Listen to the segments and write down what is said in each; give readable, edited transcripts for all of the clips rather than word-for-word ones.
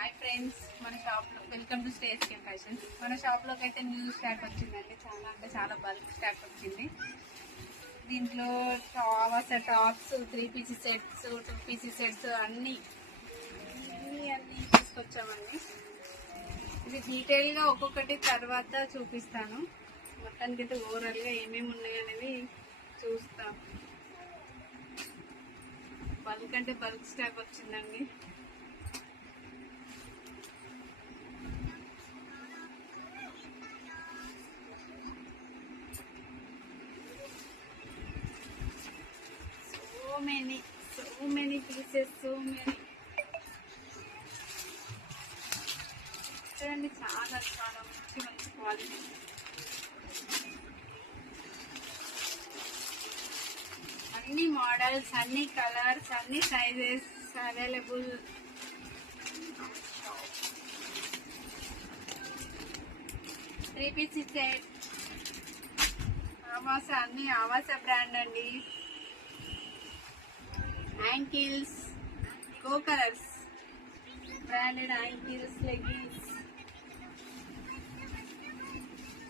Hi friends, మన షాప్లో welcome to స్టేస్కే ఫ్యాషన్స్. మన షాప్లోకి అయితే న్యూ స్టాక్ వచ్చిందండి. చాలా అంటే చాలా బల్క్ స్టాక్ వచ్చింది. దీంట్లో టాప్స్, 3 పీసీ సెట్స్, 2 పీసీ సెట్స్ అన్నీ తీసుకొచ్చామండి. ఇది డీటెయిల్గా ఒక్కొక్కటి తర్వాత చూపిస్తాను. మొత్తానికి అయితే ఓవరాల్గా ఏమేమి ఉన్నాయి అనేది చూస్తాం. బల్క్ అంటే బల్క్ స్టాక్ వచ్చిందండి. so many pieces, so many. చూడండి, చాలా చాలా మంచి క్వాలిటీ. అన్ని మోడల్స్, అన్ని కలర్స్, అన్ని సైజెస్ అవైలబుల్. 3 పీసీ సెట్ అన్ని ఆవాస బ్రాండ్ అండి. Ankles, go colours branded ankles, leggings.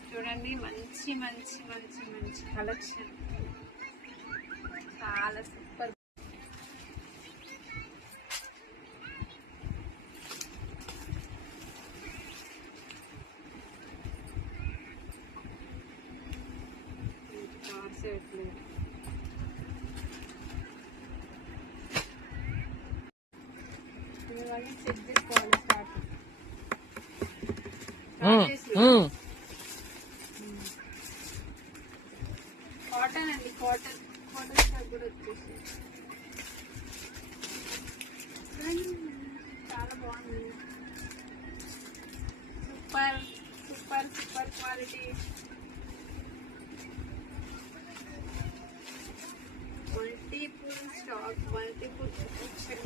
చూడండి, మంచి మంచి మంచి మంచి కలెక్షన్, చాలా సూపర్. సెట్ చేసుకోవాలి. కాటన్ అండి, కాటన్ స్టాక్ కూడా వచ్చేసి చాలా బాగుంది. Super super super quality. Multiple stock, multiple collection.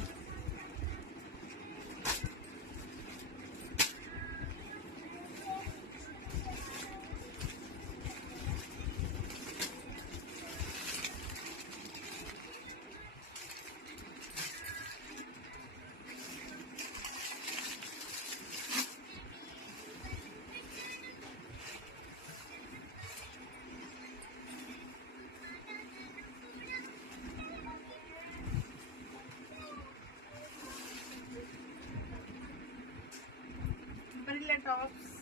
Tops,